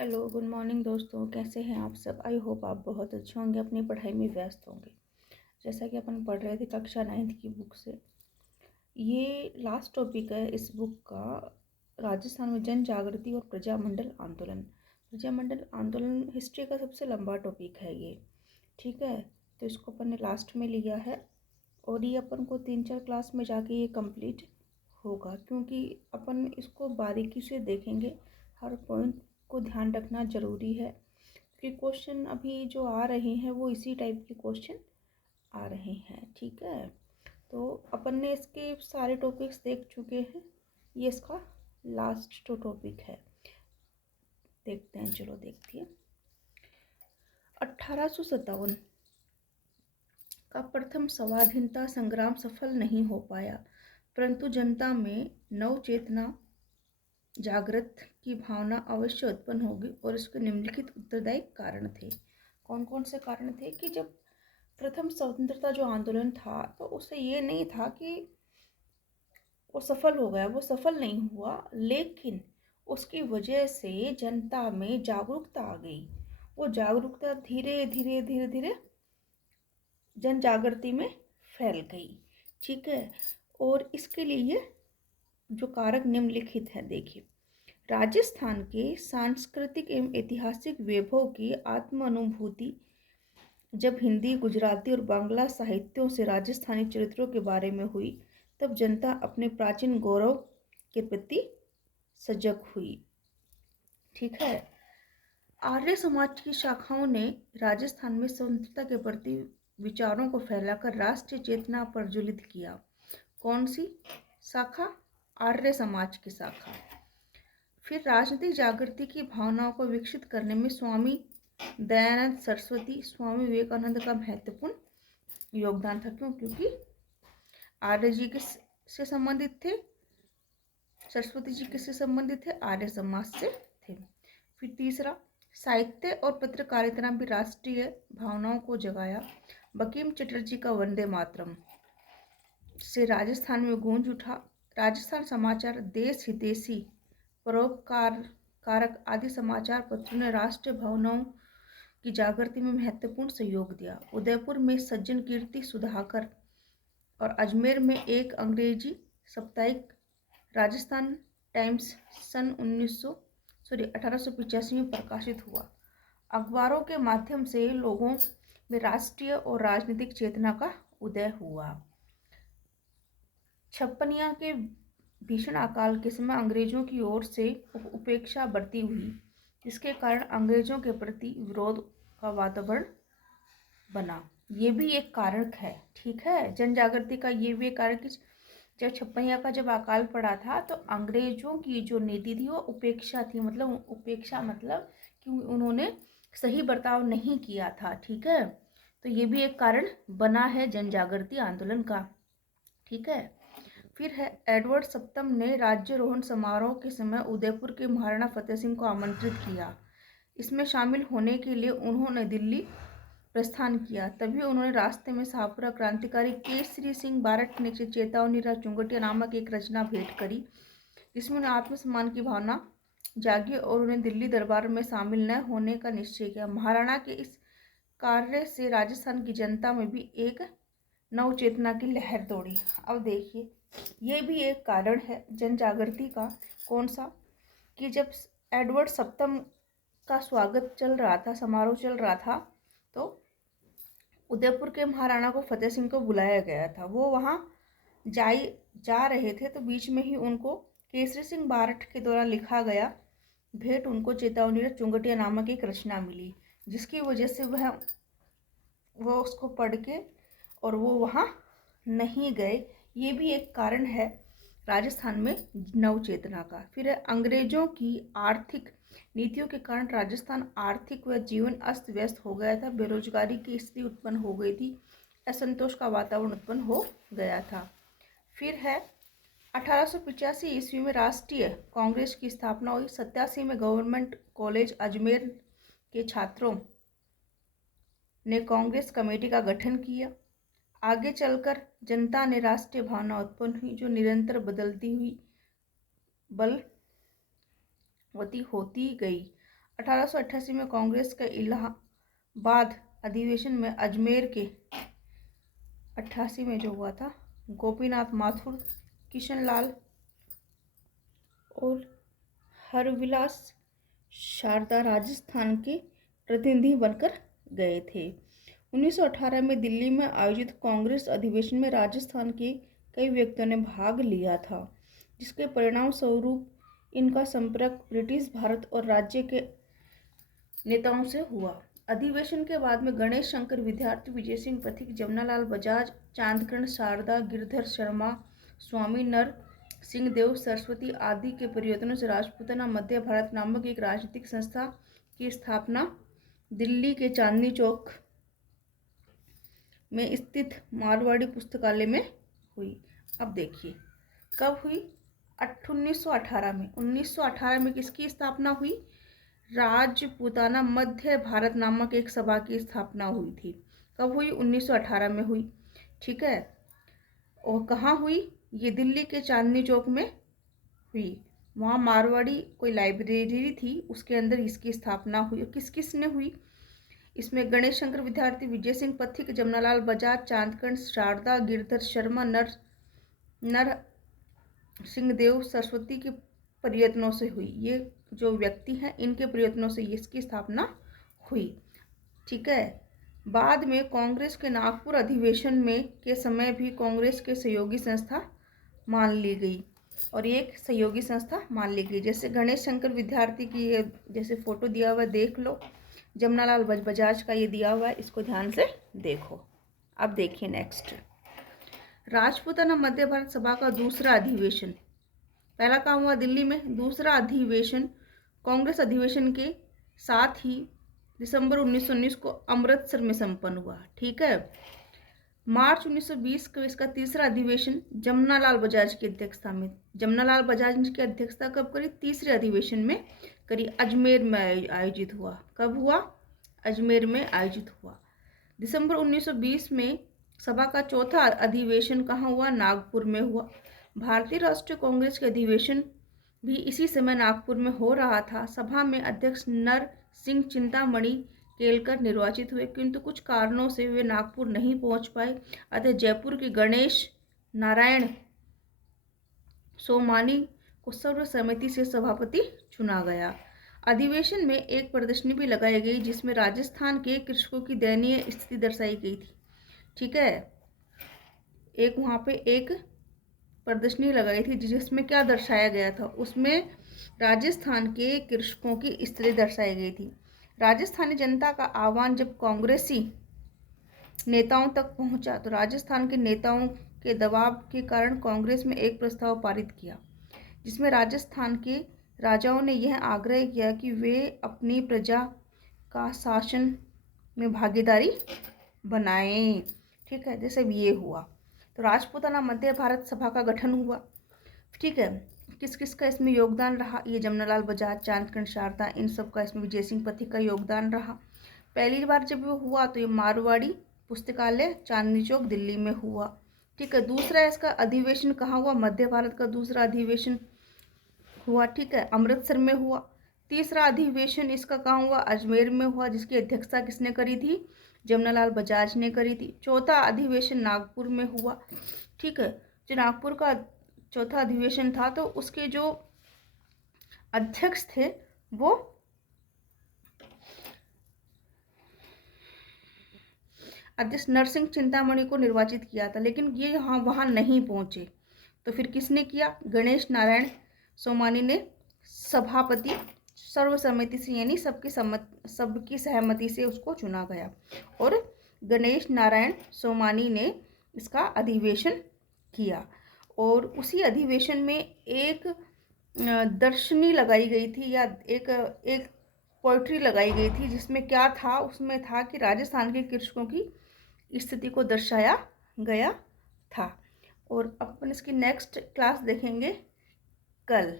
Hello, good morning दोस्तों। कैसे हैं आप सब? आई होप आप बहुत अच्छे होंगे, अपनी पढ़ाई में व्यस्त होंगे। जैसा कि अपन पढ़ रहे थे कक्षा 9th की बुक से, ये लास्ट टॉपिक है इस बुक का। राजस्थान में जन जागृति और प्रजामंडल आंदोलन। प्रजामंडल आंदोलन हिस्ट्री का सबसे लंबा टॉपिक है ये। ठीक है, तो इसको अपन ने लास्ट में लिया है और ये अपन को 3-4 क्लास में जाके ये कंप्लीट होगा, क्योंकि अपन इसको बारीकी से देखेंगे। हर पॉइंट को ध्यान रखना ज़रूरी है, क्योंकि क्वेश्चन अभी जो आ रहे हैं वो इसी टाइप के क्वेश्चन आ रहे हैं। ठीक है, तो अपन ने इसके सारे टॉपिक्स देख चुके हैं, ये इसका लास्ट टॉपिक है। देखते हैं, चलो देखते हैं। 1857 का प्रथम स्वाधीनता संग्राम सफल नहीं हो पाया, परंतु जनता में नव चेतना जागृत की भावना अवश्य उत्पन्न होगी और इसके निम्नलिखित उत्तरदायी कारण थे। कौन कौन से कारण थे कि जब प्रथम स्वतंत्रता जो आंदोलन था, तो उससे ये नहीं था कि वो सफल हो गया, वो सफल नहीं हुआ, लेकिन उसकी वजह से जनता में जागरूकता आ गई। वो जागरूकता धीरे धीरे धीरे धीरे जन जागृति में फैल गई। ठीक है, और इसके लिए जो कारक निम्नलिखित हैं, देखिए। राजस्थान के सांस्कृतिक एवं ऐतिहासिक वैभव की आत्म अनुभूति जब हिंदी, गुजराती और बांग्ला साहित्यों से राजस्थानी चरित्रों के बारे में हुई, तब जनता अपने प्राचीन गौरव के प्रति सजग हुई। ठीक है, आर्य समाज की शाखाओं ने राजस्थान में स्वतंत्रता के प्रति विचारों को फैलाकर राष्ट्रीय चेतना प्रज्वलित किया। कौन सी शाखा? आर्य समाज की शाखा। फिर राजनीतिक जागृति की भावनाओं को विकसित करने में स्वामी दयानंद सरस्वती, स्वामी विवेकानंद का महत्वपूर्ण योगदान था। क्यों? क्योंकि आर्य जी से संबंधित थे, सरस्वती जी किससे संबंधित थे? आर्य समाज से थे। फिर तीसरा, साहित्य और पत्रकारिता भी राष्ट्रीय भावनाओं को जगाया। बंकिम चटर्जी का वंदे मातरम से राजस्थान में गूंज उठा। राजस्थान समाचार, देश हितैषी, परोपकार कारक आदि समाचार पत्रों ने राष्ट्रीय भावनाओं की जागृति में महत्वपूर्ण सहयोग दिया। उदयपुर में सज्जन कीर्ति सुधाकर और अजमेर में एक अंग्रेजी साप्ताहिक राजस्थान टाइम्स सन 1885 में प्रकाशित हुआ। अखबारों के माध्यम से लोगों में राष्ट्रीय और राजनीतिक चेतना का उदय हुआ। छप्पनिया के भीषण अकाल के समय अंग्रेजों की ओर से उपेक्षा बढ़ती हुई, जिसके कारण अंग्रेजों के प्रति विरोध का वातावरण बना। ये भी एक कारक है। ठीक है, जन जागृति का ये भी एक कारक। जब छप्पनिया का जब अकाल पड़ा था, तो अंग्रेजों की जो नीति थी वो उपेक्षा थी। मतलब उपेक्षा मतलब कि उन्होंने सही बर्ताव नहीं किया था। ठीक है, तो ये भी एक कारण बना है जन जागृति आंदोलन का। ठीक है, फिर है एडवर्ड सप्तम ने राज्यारोहण समारोह के समय उदयपुर के महाराणा फतेह सिंह को आमंत्रित किया। इसमें शामिल होने के लिए उन्होंने दिल्ली प्रस्थान किया। तभी उन्होंने रास्ते में शाहपुरा क्रांतिकारी केसरी सिंह बारट ने चेतावनी चुंगटिया नामक एक रचना भेंट करी, जिसमें उन्हें आत्मसम्मान की भावना जागी और उन्हें दिल्ली दरबार में शामिल न होने का निश्चय किया। महाराणा के इस कार्य से राजस्थान की जनता में भी एक नव चेतना की लहर दौड़ी। अब देखिए, ये भी एक कारण है जन जागृति का। कौन सा? कि जब एडवर्ड सप्तम का स्वागत चल रहा था, समारोह चल रहा था, तो उदयपुर के महाराणा को फतेह सिंह को बुलाया गया था। वो वहाँ जा रहे थे, तो बीच में ही उनको केसरी सिंह बारट के द्वारा लिखा गया भेंट उनको चेतावनी चुंगटिया नामक एक रचना मिली, जिसकी वजह से वो उसको पढ़ के और वो वहाँ नहीं गए। ये भी एक कारण है राजस्थान में नव चेतना का। फिर अंग्रेजों की आर्थिक नीतियों के कारण राजस्थान आर्थिक व जीवन अस्त व्यस्त हो गया था। बेरोजगारी की स्थिति उत्पन्न हो गई थी, असंतोष का वातावरण उत्पन्न हो गया था। फिर है 1885 ईस्वी में राष्ट्रीय कांग्रेस की स्थापना हुई। 87 में गवर्नमेंट कॉलेज अजमेर के छात्रों ने कांग्रेस कमेटी का गठन किया। आगे चलकर जनता ने राष्ट्रीय भावना उत्पन्न हुई, जो निरंतर बदलती हुई बलवती होती गई। 1888 में कांग्रेस के इलाहाबाद अधिवेशन में अजमेर के 88 में जो हुआ था, गोपीनाथ माथुर, किशनलाल और हरविलास शारदा राजस्थान के प्रतिनिधि बनकर गए थे। 1918 में दिल्ली में आयोजित कांग्रेस अधिवेशन में राजस्थान के कई व्यक्तियों ने भाग लिया था, जिसके परिणाम स्वरूप इनका संपर्क ब्रिटिश भारत और राज्य के नेताओं से हुआ। अधिवेशन के बाद में गणेश शंकर विद्यार्थी, विजय सिंह पथिक, जमनालाल बजाज, चांदकर्ण शारदा, गिरधर शर्मा, स्वामी नर सिंह देव सरस्वती आदि के प्रयत्नों से राजपूताना मध्य भारत नामक एक राजनीतिक संस्था की स्थापना दिल्ली के चांदनी चौक में स्थित मारवाड़ी पुस्तकालय में हुई। अब देखिए कब हुई, 1918 में। 1918 में किसकी स्थापना हुई? राजपूताना मध्य भारत नामक एक सभा की स्थापना हुई थी। कब हुई? 1918 में हुई। ठीक है, और कहाँ हुई? ये दिल्ली के चांदनी चौक में हुई। वहाँ मारवाड़ी कोई लाइब्रेरी थी, उसके अंदर इसकी स्थापना हुई। किस किस ने हुई इसमें? गणेश शंकर विद्यार्थी, विजय सिंह पथिक, जमनालाल बजाज, चांदकर्ण शारदा, गिरधर शर्मा, नर सिंह देव सरस्वती के प्रयत्नों से हुई। ये जो व्यक्ति हैं इनके प्रयत्नों से इसकी स्थापना हुई। ठीक है, बाद में कांग्रेस के नागपुर अधिवेशन में के समय भी कांग्रेस के सहयोगी संस्था मान ली गई, और एक सहयोगी संस्था मान ली गई। जैसे गणेश शंकर विद्यार्थी की ये जैसे फोटो दिया हुआ है, देख लो। जमनालाल बजाज का ये दिया हुआ है, इसको ध्यान से देखो। अब देखिए नेक्स्ट, राजपूताना मध्य भारत सभा का दूसरा अधिवेशन। पहला काम हुआ दिल्ली में, दूसरा अधिवेशन कांग्रेस अधिवेशन के साथ ही दिसंबर 1919 को अमृतसर में संपन्न हुआ। ठीक है, मार्च 1920 को इसका तीसरा अधिवेशन जमनालाल बजाज की अध्यक्षता में। जमनालाल बजाज की अध्यक्षता कब करी? तीसरे अधिवेशन में करी, अजमेर में आयोजित हुआ। कब हुआ? अजमेर में आयोजित हुआ। दिसंबर 1920 में सभा का चौथा अधिवेशन कहाँ हुआ? नागपुर में हुआ। भारतीय राष्ट्रीय कांग्रेस के अधिवेशन भी इसी समय नागपुर में हो रहा था। सभा में अध्यक्ष नर सिंह चिंतामणि केलकर निर्वाचित हुए, किंतु कुछ कारणों से वे नागपुर नहीं पहुंच पाए, अतः जयपुर के गणेश नारायण सोमानी को सर्वसम्मति से सभापति चुना गया। अधिवेशन में एक प्रदर्शनी भी लगाई गई, जिसमें राजस्थान के कृषकों की दयनीय स्थिति दर्शाई गई थी। ठीक है, एक वहाँ पे एक प्रदर्शनी लगाई थी जिसमें क्या दर्शाया गया था? उसमें राजस्थान के कृषकों की स्थिति दर्शाई गई थी। राजस्थानी जनता का आह्वान जब कांग्रेसी नेताओं तक पहुंचा, तो राजस्थान के नेताओं के दबाव के कारण कांग्रेस में एक प्रस्ताव पारित किया, जिसमें राजस्थान के राजाओं ने यह आग्रह किया कि वे अपनी प्रजा का शासन में भागीदारी बनाएं। ठीक है, जैसे ये हुआ, तो राजपूताना मध्य भारत सभा का गठन हुआ। ठीक है, किस किस का इसमें योगदान रहा? ये जमनालाल बजाज, चांदकर्ण शारदा, इन सब का इसमें विजय सिंह पथिक का योगदान रहा। पहली बार जब वो हुआ तो ये मारवाड़ी पुस्तकालय चांदनी चौक दिल्ली में हुआ। ठीक है, दूसरा इसका अधिवेशन कहाँ हुआ? मध्य भारत का दूसरा अधिवेशन हुआ। ठीक है, अमृतसर में हुआ। तीसरा अधिवेशन इसका कहाँ हुआ? अजमेर में हुआ, जिसकी अध्यक्षता किसने करी थी? जमनालाल बजाज ने करी थी। चौथा अधिवेशन नागपुर में हुआ। ठीक है, जो नागपुर का चौथा अधिवेशन था, तो उसके जो अध्यक्ष थे वो अध्यक्ष नरसिंह चिंतामणि को निर्वाचित किया था, लेकिन ये वहाँ नहीं पहुँचे, तो फिर किसने किया? गणेश नारायण सोमानी ने सभापति सर्वसम्मति से, यानी सबकी सहमति से उसको चुना गया, और गणेश नारायण सोमानी ने इसका अधिवेशन किया। और उसी अधिवेशन में एक दर्शनी लगाई गई थी, या एक पोइट्री लगाई गई थी, जिसमें क्या था? उसमें था कि राजस्थान के कृषकों की स्थिति को दर्शाया गया था। और अपन इसकी नेक्स्ट क्लास देखेंगे कल।